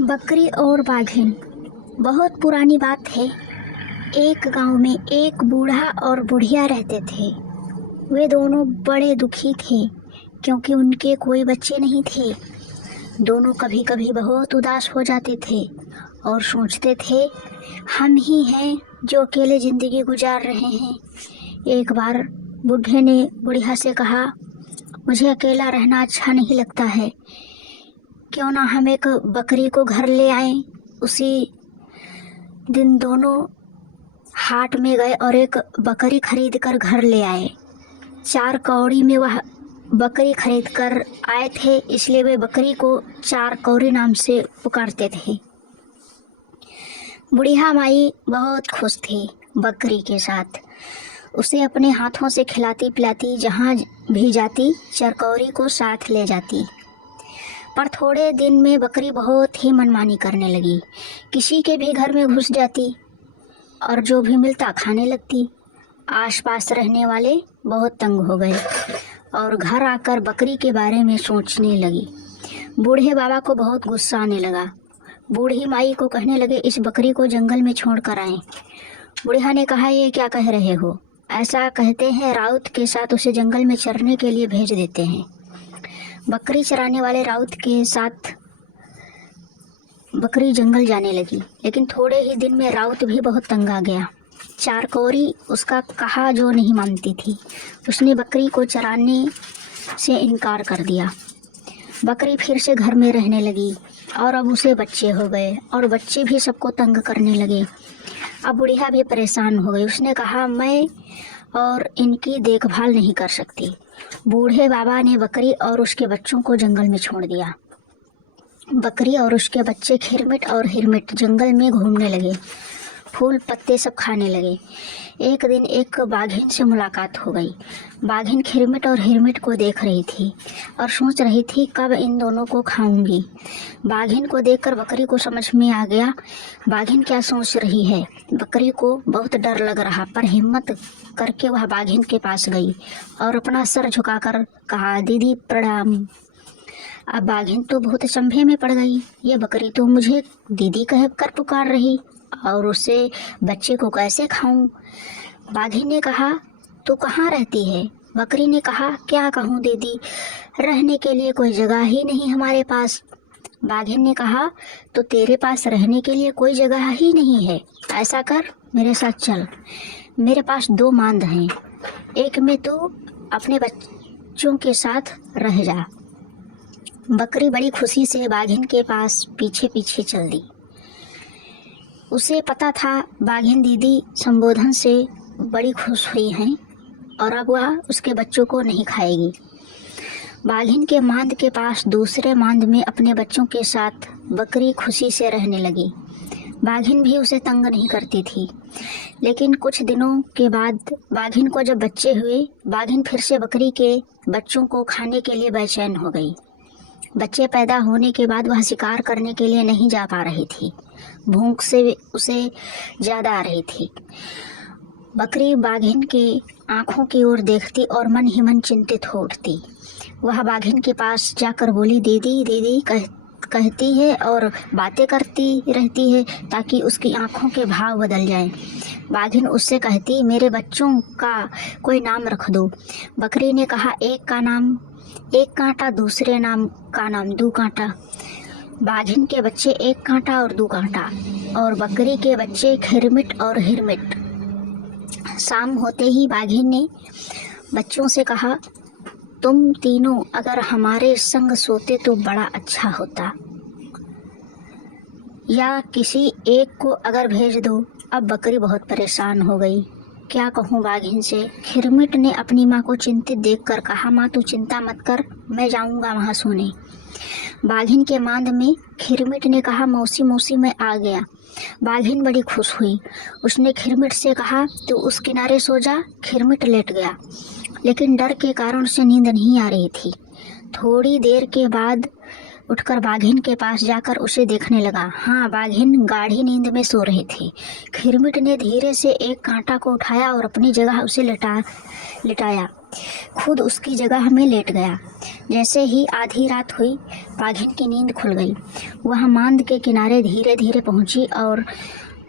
बकरी और बाघिन। बहुत पुरानी बात है। एक गांव में एक बूढ़ा और बुढ़िया रहते थे। वे दोनों बड़े दुखी थे क्योंकि उनके कोई बच्चे नहीं थे। दोनों कभी कभी बहुत उदास हो जाते थे और सोचते थे, हम ही हैं जो अकेले ज़िंदगी गुजार रहे हैं। एक बार बूढ़े ने बुढ़िया से कहा, मुझे अकेला रहना अच्छा नहीं लगता है, क्यों ना हम एक बकरी को घर ले आएं। उसी दिन दोनों हाट में गए और एक बकरी खरीद कर घर ले आए। 4 कौड़ी में वह बकरी खरीद कर आए थे, इसलिए वे बकरी को 4 कौड़ी नाम से पुकारते थे। बुढ़िया माई बहुत खुश थी बकरी के साथ। उसे अपने हाथों से खिलाती पिलाती जहाँ भी जाती चरकौरी को साथ ले जाती। पर थोड़े दिन में बकरी बहुत ही मनमानी करने लगी। किसी के भी घर में घुस जाती और जो भी मिलता खाने लगती। आसपास रहने वाले बहुत तंग हो गए और घर आकर बकरी के बारे में सोचने लगी। बूढ़े बाबा को बहुत गुस्सा आने लगा। बूढ़ी माई को कहने लगे, इस बकरी को जंगल में छोड़ कर आएं। बुढ़िया ने कहा, ये क्या कह रहे हो? ऐसा कहते हैं राउत के साथ उसे जंगल में चरने के लिए भेज देते हैं। बकरी चराने वाले राउत के साथ बकरी जंगल जाने लगी, लेकिन थोड़े ही दिन में राउत भी बहुत तंग आ गया। 4 कौड़ी उसका कहा जो नहीं मानती थी। उसने बकरी को चराने से इनकार कर दिया। बकरी फिर से घर में रहने लगी और अब उसे बच्चे हो गए और बच्चे भी सबको तंग करने लगे। अब बुढ़िया भी परेशान हो गई। उसने कहा, मैं और इनकी देखभाल नहीं कर सकती। बूढ़े बाबा ने बकरी और उसके बच्चों को जंगल में छोड़ दिया। बकरी और उसके बच्चे खिरमिट और हिरमिट जंगल में घूमने लगे, फूल पत्ते सब खाने लगे। एक दिन एक बाघिन से मुलाकात हो गई। बाघिन खिरमिट और हिरमिट को देख रही थी और सोच रही थी, कब इन दोनों को खाऊंगी। बाघिन को देखकर बकरी को समझ में आ गया बाघिन क्या सोच रही है। बकरी को बहुत डर लग रहा, पर हिम्मत करके वह बाघिन के पास गई और अपना सर झुकाकर कहा, दीदी प्रणाम। अब बाघिन तो बहुत अचंभे में पड़ गई। ये बकरी तो मुझे दीदी कह कर पुकार रही और उसे बच्चे को कैसे खाऊं। बाघिन ने कहा, तू कहाँ रहती है? बकरी ने कहा, क्या कहूँ दीदी, रहने के लिए कोई जगह ही नहीं हमारे पास। बाघिन ने कहा, तो तेरे पास रहने के लिए कोई जगह ही नहीं है? ऐसा कर, मेरे साथ चल। मेरे पास 2 मांद हैं, एक में तू अपने बच्चों के साथ रह जा। बकरी बड़ी खुशी से बाघिन के पास पीछे पीछे चल दी। उसे पता था बाघिन दीदी संबोधन से बड़ी खुश हुई हैं और अब वह उसके बच्चों को नहीं खाएगी। बाघिन के मांद के पास दूसरे मांद में अपने बच्चों के साथ बकरी खुशी से रहने लगी। बाघिन भी उसे तंग नहीं करती थी। लेकिन कुछ दिनों के बाद बाघिन को जब बच्चे हुए, बाघिन फिर से बकरी के बच्चों को खाने के लिए बेचैन हो गई। बच्चे पैदा होने के बाद वह शिकार करने के लिए नहीं जा पा रही थी। भूख से उसे ज़्यादा आ रही थी। बकरी बाघिन के आँखों की ओर देखती और मन ही मन चिंतित हो उठती। वह बाघिन के पास जाकर बोली, दीदी दीदी कहती है और बातें करती रहती है ताकि उसकी आँखों के भाव बदल जाएं। बाघिन उससे कहती, मेरे बच्चों का कोई नाम रख दो। बकरी ने कहा, एक का नाम 1 कांटा, दूसरे नाम का नाम 2 कांटा। बाघिन के बच्चे 1 कांटा और 2 कांटा और बकरी के बच्चे खिरमिट और हिरमिट। शाम होते ही बाघिन ने बच्चों से कहा, तुम तीनों अगर हमारे संग सोते तो बड़ा अच्छा होता, या किसी एक को अगर भेज दो। अब बकरी बहुत परेशान हो गई। क्या कहूँ बाघिन से? खिरमिट ने अपनी माँ को चिंतित देखकर कहा, माँ तू चिंता मत कर, मैं जाऊँगा वहाँ सोने। बाघिन के मांद में खिरमिट ने कहा, मौसी मौसी मैं आ गया। बाघिन बड़ी खुश हुई। उसने खिरमिट से कहा, तू उस किनारे सो जा। खिरमिट लेट गया, लेकिन डर के कारण उसे नींद नहीं आ रही थी। थोड़ी देर के बाद उठकर बाघिन के पास जाकर उसे देखने लगा। हाँ, बाघिन गाढ़ी नींद में सो रही थी। खिरमिट ने धीरे से 1 कांटा को उठाया और अपनी जगह उसे लिटाया। खुद उसकी जगह में लेट गया। जैसे ही आधी रात हुई, बाघिन की नींद खुल गई। वह मांद के किनारे धीरे धीरे पहुंची और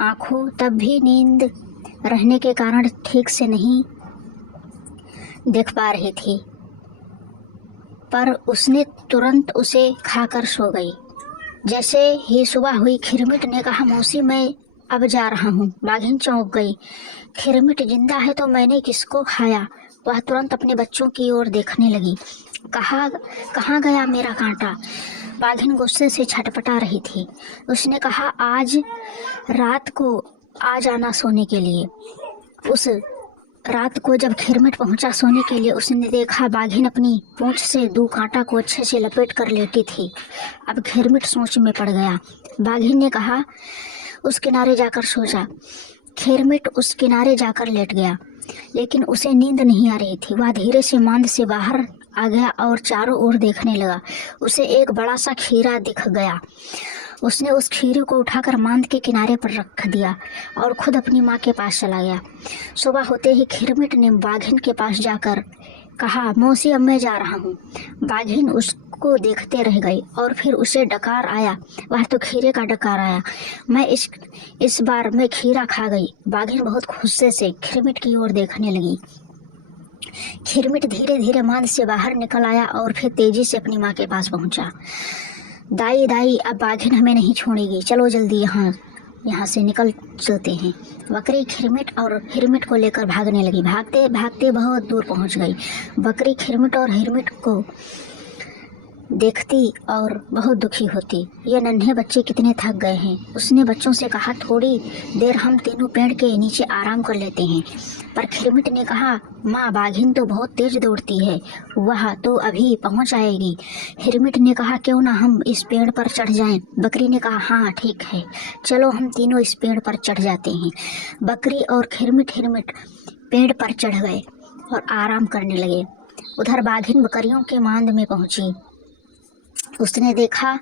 आंखों तब भी नींद रहने के कारण ठीक से नहीं देख पा रही थी, पर उसने तुरंत उसे खाकर सो गई। जैसे ही सुबह हुई, खिरमिट ने कहा, मौसी मैं अब जा रहा हूँ। बाघिन चौंक गई। खिरमिट जिंदा है तो मैंने किसको खाया? वह तुरंत अपने बच्चों की ओर देखने लगी। कहाँ गया मेरा कांटा? बाघिन गुस्से से छटपटा रही थी। उसने कहा, आज रात को आ जाना सोने के लिए। उस रात को जब खिरमिट पहुंचा सोने के लिए, उसने देखा बाघिन अपनी पूंछ से 2 कांटा को अच्छे से लपेट कर लेटी थी। अब खिरमिट सोच में पड़ गया। बाघिन ने कहा, उस किनारे जाकर सो जा। खिरमिट उस किनारे जाकर लेट गया, लेकिन उसे नींद नहीं आ रही थी। वह धीरे से मांद से बाहर आ गया और चारों ओर देखने लगा। उसे एक बड़ा सा खीरा दिख गया। उसने उस खीरे को उठाकर मांद के किनारे पर रख दिया और खुद अपनी माँ के पास चला गया। सुबह होते ही खिरमिट ने बाघिन के पास जाकर कहा, मौसी अब मैं जा रहा हूँ। बाघिन उसको देखते रह गई और फिर उसे डकार आया। वह तो खीरे का डकार आया। इस बार मैं खीरा खा गई। बाघिन बहुत गुस्से से खिरमिट की ओर देखने लगी। खिरमिट धीरे धीरे मांद से बाहर निकल आया और फिर तेजी से अपनी माँ के पास पहुंचा। दाई, अब बाघिन हमें नहीं छोड़ेगी, चलो जल्दी यहाँ से निकल चलते हैं। बकरी खिरमिट और हिरमिट को लेकर भागने लगी। भागते भागते बहुत दूर पहुंच गई। बकरी खिरमिट और हिरमिट को देखती और बहुत दुखी होती। ये नन्हे बच्चे कितने थक गए हैं। उसने बच्चों से कहा, थोड़ी देर हम तीनों पेड़ के नीचे आराम कर लेते हैं। पर खिरमिट ने कहा, माँ बाघिन तो बहुत तेज दौड़ती है, वह तो अभी पहुँच आएगी। हिरमिट ने कहा, क्यों ना हम इस पेड़ पर चढ़ जाएं। बकरी ने कहा, हाँ ठीक है, चलो हम तीनों इस पेड़ पर चढ़ जाते हैं। बकरी और हिरमिट पेड़ पर चढ़ गए और आराम करने लगे। उधर बाघिन बकरियों के मांद में पहुंची। उसने देखा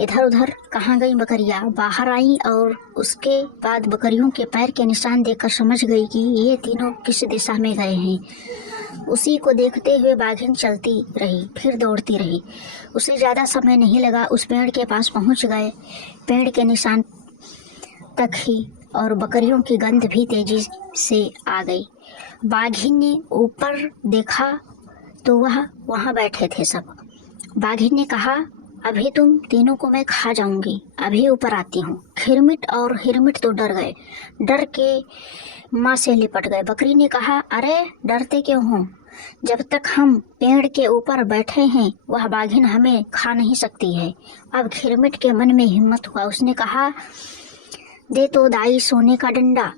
इधर उधर कहाँ गई बकरियाँ। बाहर आई और उसके बाद बकरियों के पैर के निशान देखकर समझ गई कि ये तीनों किस दिशा में गए हैं। उसी को देखते हुए बाघिन चलती रही, फिर दौड़ती रही। उसे ज़्यादा समय नहीं लगा, उस पेड़ के पास पहुंच गए। पेड़ के निशान तक ही और बकरियों की गंध भी तेजी से आ गई। बाघिन ने ऊपर देखा तो वह वहाँ बैठे थे सब। बाघिन ने कहा, अभी तुम तीनों को मैं खा जाऊंगी, अभी ऊपर आती हूँ। खिरमिट और हिरमिट तो डर गए, डर के माँ से लिपट गए। बकरी ने कहा, अरे डरते क्यों हो? जब तक हम पेड़ के ऊपर बैठे हैं वह बाघिन हमें खा नहीं सकती है। अब खिरमिट के मन में हिम्मत हुआ। उसने कहा, दे तो दाई सोने का डंडा।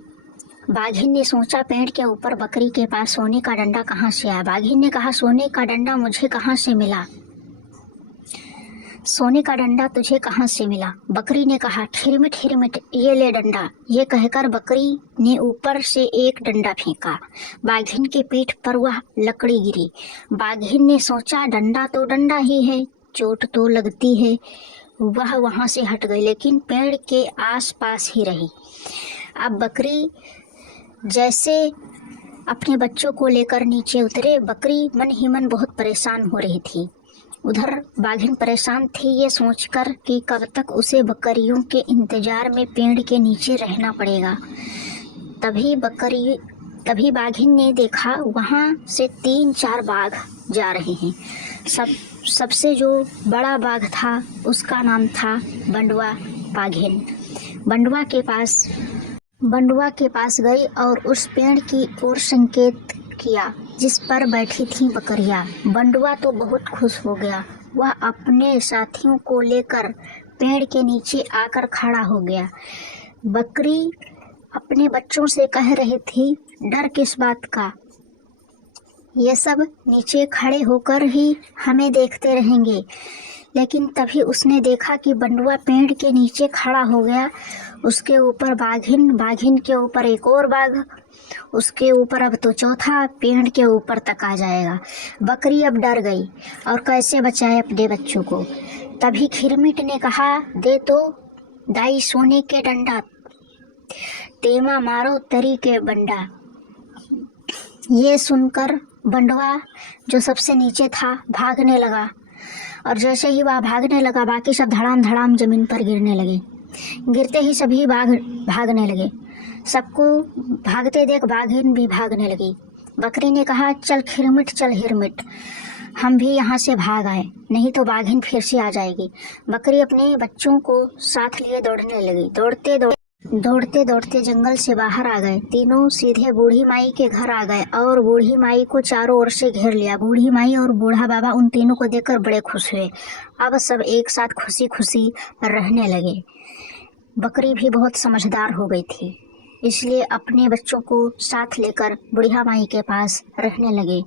बाघिन ने सोचा, पेड़ के ऊपर बकरी के पास सोने का डंडा कहाँ से आया? बाघिन ने कहा, सोने का डंडा मुझे कहाँ से मिला? सोने का डंडा तुझे कहाँ से मिला? बकरी ने कहा, हिरमिट हिरमिट ये ले डंडा। ये कहकर बकरी ने ऊपर से एक डंडा फेंका। बाघिन के पीठ पर वह लकड़ी गिरी। बाघिन ने सोचा, डंडा तो डंडा ही है, चोट तो लगती है। वह वहाँ से हट गई, लेकिन पेड़ के आसपास ही रही। अब बकरी जैसे अपने बच्चों को लेकर नीचे उतरे। बकरी मन ही मन बहुत परेशान हो रही थी। उधर बाघिन परेशान थी ये सोचकर कि कब तक उसे बकरियों के इंतजार में पेड़ के नीचे रहना पड़ेगा। तभी बाघिन ने देखा वहाँ से 3-4 बाघ जा रहे हैं। सबसे जो बड़ा बाघ था उसका नाम था बंडवा। बाघिन बंडवा के पास गई और उस पेड़ की ओर संकेत किया जिस पर बैठी थी बकरियां। बंडवा तो बहुत खुश हो गया। वह अपने साथियों को लेकर पेड़ के नीचे आकर खड़ा हो गया। बकरी अपने बच्चों से कह रही थी, डर किस बात का? ये सब नीचे खड़े होकर ही हमें देखते रहेंगे। लेकिन तभी उसने देखा कि बंडवा पेड़ के नीचे खड़ा हो गया। उसके ऊपर बाघिन के ऊपर एक और बाघ, उसके ऊपर अब तो चौथा पेड़ के ऊपर तक आ जाएगा। बकरी अब डर गई और कैसे बचाए अपने बच्चों को। तभी खिरमिट ने कहा, दे तो दाई सोने के डंडा, तेमा मारो तरी के बंडा। ये सुनकर बंडवा जो सबसे नीचे था भागने लगा, और जैसे ही वह भागने लगा बाकी सब धड़ाम धड़ाम जमीन पर गिरने लगे। गिरते ही सभी भागने लगे। सबको भागते देख बाघिन भी भागने लगी। बकरी ने कहा, चल खिरमिट चल हिरमिट, हम भी यहाँ से भाग आए, नहीं तो बाघिन फिर से आ जाएगी। बकरी अपने बच्चों को साथ लिए दौड़ने लगी। दौड़ते दौड़ते जंगल से बाहर आ गए। तीनों सीधे बूढ़ी माई के घर आ गए और बूढ़ी माई को चारों ओर से घेर लिया। बूढ़ी माई और बूढ़ा बाबा उन तीनों को देखकर बड़े खुश हुए। अब सब एक साथ खुशी खुशी रहने लगे। बकरी भी बहुत समझदार हो गई थी, इसलिए अपने बच्चों को साथ लेकर बुढ़िया माई के पास रहने लगे।